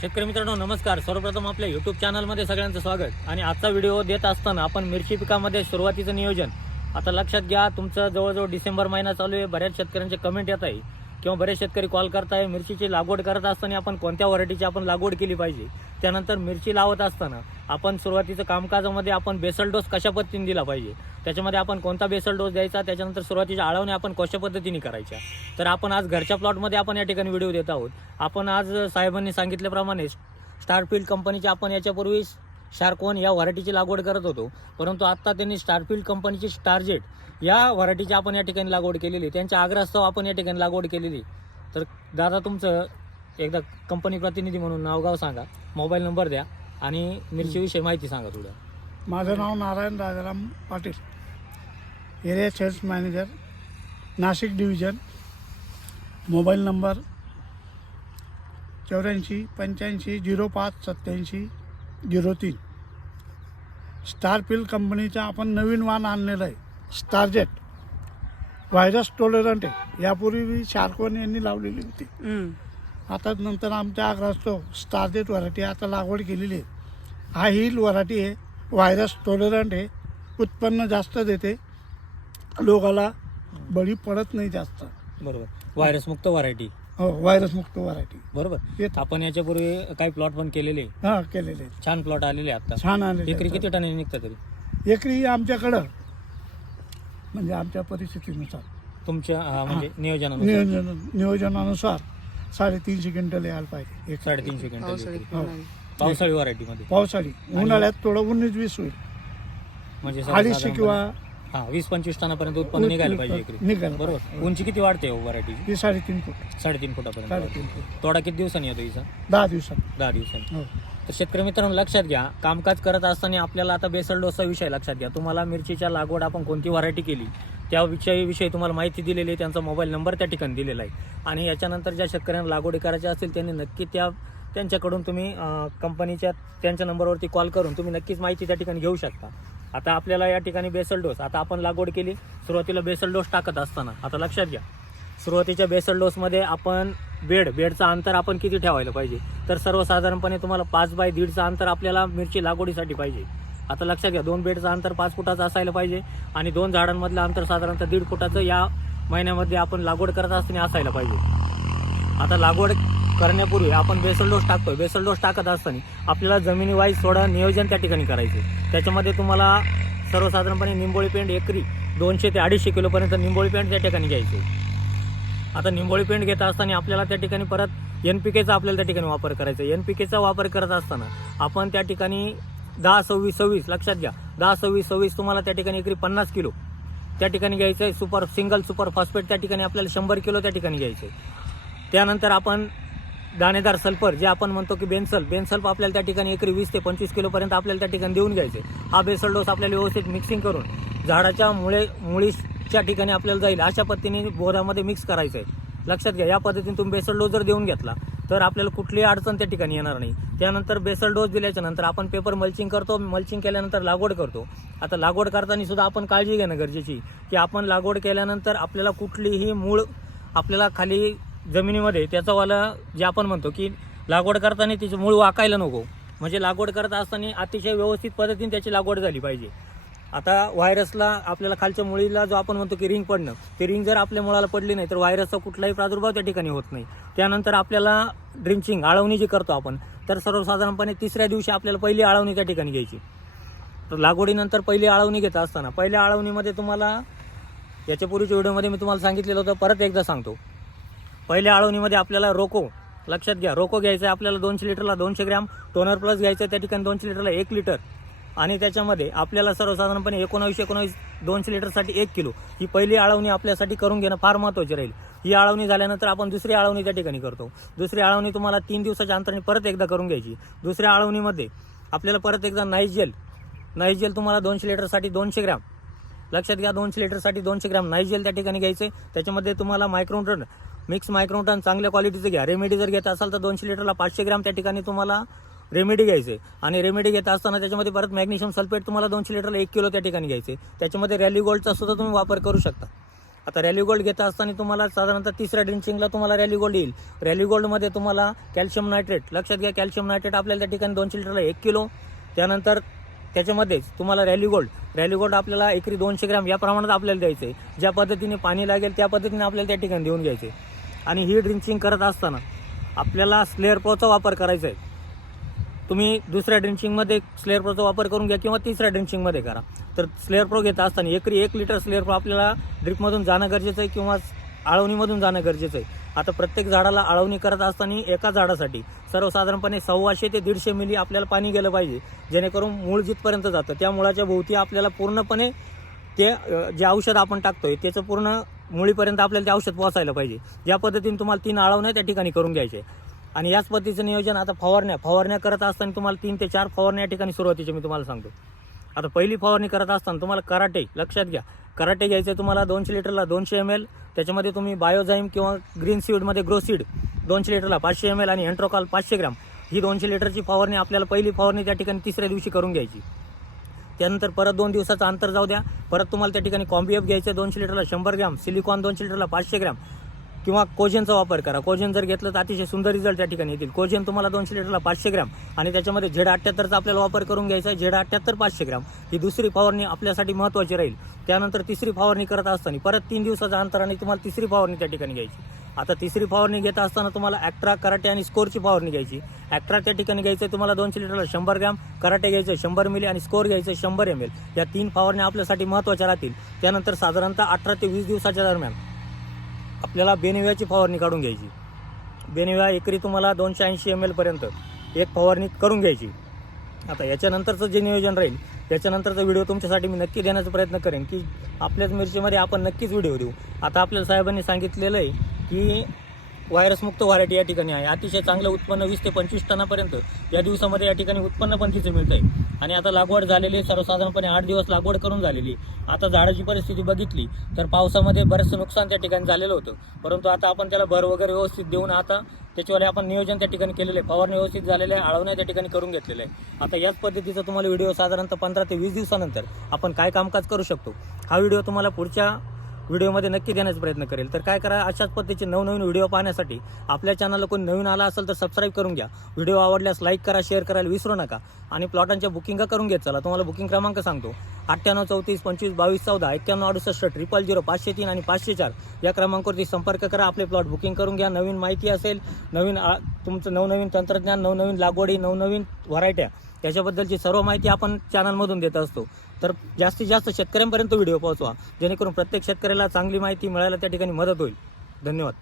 शेतकरी मित्रांनो नमस्कार. सर्वप्रथम आपल्या यूट्यूब चॅनलमध्ये सगळ्यांचं स्वागत. आणि आजचा व्हिडिओ देत असताना आपण मिरची पिकामध्ये सुरुवातीचं नियोजन आता लक्षात घ्या. तुमचं जवळजवळ डिसेंबर महिना चालू आहे. बऱ्याच शेतकऱ्यांचे कमेंट येत आहे किंवा बरेच शेतकरी कॉल करताय मिरचीची लागवड करत असताना आपण कोणत्या व्हरायटीची आपण लागवड केली पाहिजे. त्यानंतर मिरची लावत असताना आपण सुरुवातीचं कामकाजामध्ये आपण बेसल डोस कशा पद्धतीने दिला पाहिजे, त्याच्यामध्ये आपण कोणता बेसल डोस द्यायचा, त्याच्यानंतर सुरुवातीच्या आळवण्या आपण कशा पद्धतीने करायच्या. तर आपण आज घरच्या प्लॉटमध्ये आपण या ठिकाणी व्हिडिओ देत आहोत. आपण आज साहेबांनी सांगितल्याप्रमाणे स्टारफील्ड कंपनीची आपण याच्यापूर्वी शार्कवन या व्हरायटीची लागवड करत होतो, परंतु आता त्यांनी स्टारफील्ड कंपनीची स्टारजेट या व्हरायटीची आपण या ठिकाणी लागवड केलेली. त्यांच्या आग्रहास्तव आपण या ठिकाणी लागवड केलेली. तर दादा तुमचं एकदा कंपनी प्रतिनिधी म्हणून नावगाव सांगा, मोबाईल नंबर द्या आणि मिरचीविषयी माहिती सांगा थोडं. माझं नाव Narayan Rajaram Patil, area sales manager, Nashik division. Mobile number 84 85 05 87 03. Starfield कंपनीचा आपण नवीन वाण आणलेलं आहे, स्टारजेट. व्हायरस टॉलरंट आहे. यापूर्वी शार्कवन यांनी लावलेली होती. आता नंतर आमच्या आग्रहास्तव स्टारजेट व्हरायटी आता लागवड केलेली आहे. हा हिल व्हरायटी आहे, व्हायरस टॉलरंट आहे, उत्पन्न जास्त देते, लोकाला बळी पडत नाही जास्त. बरोबर, व्हायरस मुक्त व्हरायटी. हो, व्हायरस मुक्त व्हरायटी. बरोबर. आपण याच्यापूर्वी काही प्लॉट पण केलेले, हां केलेले आहेत. छान प्लॉट आलेले आता. छान आले. एकरी किती टन निघतं तरी? एकरी आमच्याकडं म्हणजे आमच्या परिस्थितीनुसार तुमच्या म्हणजे नियोजनानुसार नियोजनानुसार 350 क्विंटल यायला पाहिजे. 350 क्विंटल हो. पावसाळी व्हरायटीमध्ये. पावसाळी, उन्हाळ्यात थोडं 19-20 होईल, म्हणजे 250 किंवा 20-25 टनापर्यंत उत्पन्न निघायला पाहिजे एकरी. निघायला. बरोबर. उंची किती वाढते व्हरायटीची? ही 3.5 फूट. 3.5 फुटापर्यंत. 3.5 फूट. तोडा किती दिवसांनी येतो हिचा? 10 दिवसात. 10 दिवसांनी. हो. तर शेतकरी मित्रांनो लक्षात घ्या, कामकाज करत असताना आपल्याला आता बेसल डोसचा विषय लक्षात घ्या. तुम्हाला मिरचीच्या लागवड आपण कोणती व्हरायटी केली त्या विषयी तुम्हाला माहिती दिलेली आहे. त्यांचा मोबाईल नंबर त्या ठिकाणी दिलेला आहे. आणि याच्यानंतर ज्या शेतकऱ्यांना लागवडी करायच्या असतील त्यांनी नक्की त्यांच्याकडून तुम्ही कंपनीच्या त्यांच्या नंबरवरती कॉल करून तुम्ही नक्कीच माहिती त्या ठिकाणी घेऊ शकता. आता आपल्याला या ठिकाणी बेसल डोस, आता आपण लागवड केली, सुरुवातीला बेसल डोस टाकत असताना आता लक्षात घ्या, सुरुवातीच्या बेसल डोसमध्ये आपण बेडचं अंतर आपण किती ठेवायला पाहिजे. तर सर्वसाधारणपणे तुम्हाला 5 बाय 1.5चं अंतर आपल्याला मिरची लागवडीसाठी पाहिजे. आता लक्षात घ्या, 2 बेडचं अंतर 5 फुटाचं असायला पाहिजे आणि 2 झाडांमधलं अंतर साधारणतः 1.5 फुटाचं या महिन्यामध्ये आपण लागवड करत असताना असायला पाहिजे. आता लागवड करण्यापूर्वी आपण बेसल डोस टाकतोय. बेसल डोस टाकत असताना आपल्याला जमिनीवाईज थोडं नियोजन त्या ठिकाणी करायचं. त्याच्यामध्ये तुम्हाला सर्वसाधारणपणे निंबोळी पेंट एकरी 200 ते 250 किलोपर्यंत निंबोळी पेंट त्या ठिकाणी घ्यायचे. आता निंबोळी पेंट घेत असताना आपल्याला त्या ठिकाणी परत NPKचा आपल्याला त्या ठिकाणी वापर करायचा. NPKचा वापर करत असताना आपण त्या ठिकाणी 10-26-26 लक्षात घ्या, 10-26-26 तुम्हाला त्या ठिकाणी एकरी 50 किलो त्या ठिकाणी घ्यायचं आहे. सिंगल सुपर फॉस्फेट त्या ठिकाणी आपल्याला 100 किलो त्या ठिकाणी घ्यायचं आहे. त्यानंतर आपण दाणेदार सल्फर जे आपण म्हणतो की बेनसल्फ आपल्याला त्या ठिकाणी एकरी 20 ते 25 किलोपर्यंत आपल्याला त्या ठिकाणी देऊन घ्यायचे. हा बेसल डोस आपल्याला व्यवस्थित मिक्सिंग करून झाडाच्या मुळीच्या ठिकाणी आपल्याला जाईल अशा पद्धतीने बोरामध्ये मिक्स करायचं आहे. लक्षात घ्या, या पद्धतीने तुम्ही बेसल डोस जर देऊन घेतला तर आपल्याला कुठलीही अडचण त्या ठिकाणी येणार नाही. त्यानंतर बेसल डोस दिल्याच्या नंतर आपण पेपर मल्चिंग करतो. मल्चिंग केल्यानंतर लागवड करतो. आता लागवड करताना सुद्धा आपण काळजी घेणं गरजेची की आपण लागवड केल्यानंतर आपल्याला कुठलीही मूळ आपल्याला खाली जमिनीमध्ये त्याचावाला जे आपण म्हणतो की लागवड करताना तिचं मूळ वाकायला नको, म्हणजे लागवड करत असताना अतिशय व्यवस्थित पद्धतीने त्याची लागवड झाली पाहिजे. आता व्हायरसला आपल्याला खालच्या मुळीला जो आपण म्हणतो की रिंग पडणं, ते रिंग जर आपल्या मुळाला पडली नाही तर व्हायरसचा कुठलाही प्रादुर्भाव त्या ठिकाणी होत नाही. त्यानंतर आपल्याला ड्रिंचिंग आळवणी जी करतो आपण, तर सर्वसाधारणपणे 3ऱ्या दिवशी आपल्याला पहिली आळवणी त्या ठिकाणी घ्यायची. तर लागवडीनंतर पहिली आळवणी घेत असताना पहिल्या आळवणीमध्ये तुम्हाला याच्यापूर्वीच्या व्हिडिओमध्ये मी तुम्हाला सांगितलेलं होतं, परत एकदा सांगतो. पहिल्या आळवणीमध्ये आपल्याला रोको, लक्षात घ्या, रोको घ्यायचं आहे आपल्याला 200 लिटरला 200 ग्रॅम, टोनर प्लस घ्यायचं आहे त्या ठिकाणी 200 लिटरला 1 लिटर. आणि त्याच्यामध्ये आपल्याला सर्वसाधारणपणे 19 200 लिटरसाठी 1 किलो ही पहिली आळवणी आपल्यासाठी करून घेणं फार महत्त्वाचे राहील. ही आळवणी झाल्यानंतर आपण दुसरी आळवणी त्या ठिकाणी करतो. दुसरी आळवणी तुम्हाला 3 दिवसाच्या अंतराने परत एकदा करून घ्यायची. दुसऱ्या आळवणीमध्ये आपल्याला परत एकदा नाईजेल तुम्हाला 200 लिटरसाठी 200 ग्रॅम, लक्षात घ्या, 200 लिटरसाठी 200 ग्रॅम नाईजेल त्या ठिकाणी घ्यायचे. त्याच्यामध्ये तुम्हाला मिक्स मायक्रोन्यूटन चांगल्या क्वालिटीचं घ्या. रेमेडी जर घेत असाल तर 200 लिटरला 500 ग्रॅम त्या ठिकाणी तुम्हाला रेमेडी घ्यायचे. आणि रेमेडी घेत असताना त्याच्यामध्ये परत मॅग्नेशियम सल्फेट तुम्हाला 200 लिटरला 1 किलो त्या ठिकाणी घ्यायचे. त्याच्यामध्ये रॅली गोल्डचा सुद्धा तुम्ही वापर करू शकता. आता रॅली गोल्ड घेत असताना तुम्हाला साधारणतः तिसऱ्या ड्रिंचिंगला तुम्हाला रॅली गोल्ड येईल. रॅली गोल्डमध्ये तुम्हाला कॅल्शियम नायट्रेट, लक्षात घ्या कॅल्शियम नायट्रेट आपल्याला त्या ठिकाणी 200 लिटरला 1 किलो. त्यानंतर त्याच्यामध्येच तुम्हाला रॅली गोल्ड आपल्याला एकरी 200 ग्रॅम या प्रमाणात आपल्याला द्यायचं आहे. ज्या पद्धतीने पाणी लागेल त्या पद्धतीने आपल्याला त्या ठिकाणी देऊन घ्यायचं आहे. आणि ही ड्रिंचिंग करत असताना आपल्याला स्लेअर प्रोचा वापर करायचा आहे. तुम्ही दुसऱ्या ड्रिंचिंगमध्ये स्लेअर प्रोचा वापर करून घ्या किंवा तिसऱ्या ड्रिंचिंगमध्ये करा. तर स्लेअर प्रो घेत असताना एकरी 1 लिटर स्लेअर प्रो आपल्याला ड्रिपमधून जाणं गरजेचं आहे किंवा आळवणीमधून जाणं गरजेचं आहे. आता प्रत्येक झाडाला आळवणी करत असताना एका झाडासाठी सर्वसाधारणपणे 125 ते 150 मिली आपल्याला पाणी गेलं पाहिजे, जेणेकरून मूळ जिथपर्यंत जातं त्या मुळाच्या भोवती आपल्याला पूर्णपणे ते जे औषध आपण टाकतोय त्याचं पूर्ण मुळीपर्यंत आपल्याला ते औषध पोहोचायला पाहिजे. ज्या पद्धतीने तुम्हाला 3 आळवण्या त्या ठिकाणी करून घ्यायचे. आणि याच पद्धतीचं नियोजन आता फवारण्या करत असताना तुम्हाला 3 ते 4 फवारण्या या ठिकाणी सुरुवातीचे मी तुम्हाला सांगतो. आता पहिली फवारणी करत असताना तुम्हाला कराटे, लक्षात घ्या कराटे घ्यायचे तुम्हाला 200 लिटरला 200 ml. त्याच्यामध्ये तुम्ही बायोझाईम किंवा ग्रीन सीडमध्ये ग्रो सीड 200 लिटरला 500 ml आणि एंट्रोकॉल 500 ग्रॅम ही 200 लिटरची फवारणी आपल्याला पहिली फवारणी त्या ठिकाणी तिसऱ्या दिवशी करून घ्यायची. त्यानंतर परत 2 दिवसाचं अंतर जाऊ द्या. परत तुम्हाला त्या ठिकाणी कॉम्बिएफ घ्यायचं 200 लिटरला 100 ग्रॅम, सिलिकॉन 200 लिटरला 500 ग्रॅम किंवा कोजेनचा वापर करा. कोजेन जर घेतलं तर अतिशय सुंदर रिझल्ट त्या ठिकाणी येतील. कोजेन तुम्हाला 200 लिटरला 500 ग्रॅम आणि त्याच्यामध्ये Z78चा आपल्याला वापर करून घ्यायचा आहे. Z78 500 ग्रॅम ही दुसरी फवारणी आपल्यासाठी महत्त्वाची राहील. त्यानंतर तिसरी फवारणी करत असताना परत 3 दिवसाच्या अंतराने तुम्हाला तिसरी फवारणी त्या ठिकाणी घ्यायची. आता तिसरी फवारणी घेत असताना तुम्हाला ॲक्ट्रा, कराटे आणि स्कोरची फवारणी घ्यायची. ॲक्ट्रा त्या ठिकाणी घ्यायचं तुम्हाला 200 लिटरला 100 ग्रॅम, कराटे घ्यायचं 100 मिली आणि स्कोर घ्यायचं 100 ml. या 3 फवारण्या आपल्यासाठी महत्त्वाच्या राहतील. त्यानंतर साधारणतः 18 ते 20 दिवसाच्या दरम्यान आपल्याला बेनिव्याची फवारणी काढून घ्यायची. बेनिव्या एकरी तुम्हाला 280 ml पर्यंत एक फवारणी करून घ्यायची. आता याच्यानंतरचं जे नियोजन राहील याच्यानंतरचा व्हिडिओ तुमच्यासाठी मी नक्की देण्याचा प्रयत्न करेन की आपल्याच मिरचीमध्ये आपण नक्कीच व्हिडिओ देऊ. आता आपल्याला साहेबांनी सांगितलेलं आहे की व्हायरसमुक्त व्हरायटी या ठिकाणी आहे. अतिशय चांगलं उत्पन्न 20 ते 25 टनापर्यंत या दिवसामध्ये या ठिकाणी उत्पन्न पण तिचं मिळतं आहे. आणि आता लागवड झालेली आहे, सर्वसाधारणपणे 8 दिवस लागवड करून झालेली. आता झाडाची परिस्थिती बघितली तर पावसामध्ये बरंचसं नुकसान त्या ठिकाणी झालेलं होतं, परंतु आता आपण त्याला भर वगैरे व्यवस्थित देऊन आता त्याच्यावर आपण नियोजन त्या ठिकाणी केलेलं आहे. फवारणी व्यवस्थित झालेलं आहे, आळवण्या त्या ठिकाणी करून घेतलेलं आहे. आता याच पद्धतीचा तुम्हाला व्हिडिओ साधारणतः 15 ते 20 दिवसानंतर आपण काय कामकाज करू शकतो हा व्हिडिओ तुम्हाला पुढच्या व्हिडिओमध्ये नक्की देण्याचा प्रयत्न करेल. तर काय करा, अशाच पद्धतीचे नवनवीन व्हिडिओ पाहण्यासाठी आपल्या चॅनलला कोणी नवीन आला असेल तर सबस्क्राईब करून घ्या. व्हिडिओ आवडल्यास लाईक करा, शेअर करायला विसरू नका आणि प्लॉटांच्या बुकिंग करून घेत चला. तुम्हाला बुकिंग क्रमांक सांगतो 98 34 25 22 14 91 68 000 503 आणि 504 या क्रमांकावरती संपर्क करा. आपले प्लॉट बुकिंग करून घ्या. नवीन माहिती असेल, तुमचं नवनवीन तंत्रज्ञान, नवनवीन लागवडी, नवनवीन व्हरायट्या त्याच्याबद्दलची सर्व माहिती आपण चॅनलमधून देत असतो. तर जास्तीत जास्त शेतकऱ्यांपर्यंत व्हिडिओ पोहोचवा, जेणेकरून प्रत्येक शेतकऱ्याला चांगली माहिती मिळायला त्या ठिकाणी मदत होईल. धन्यवाद.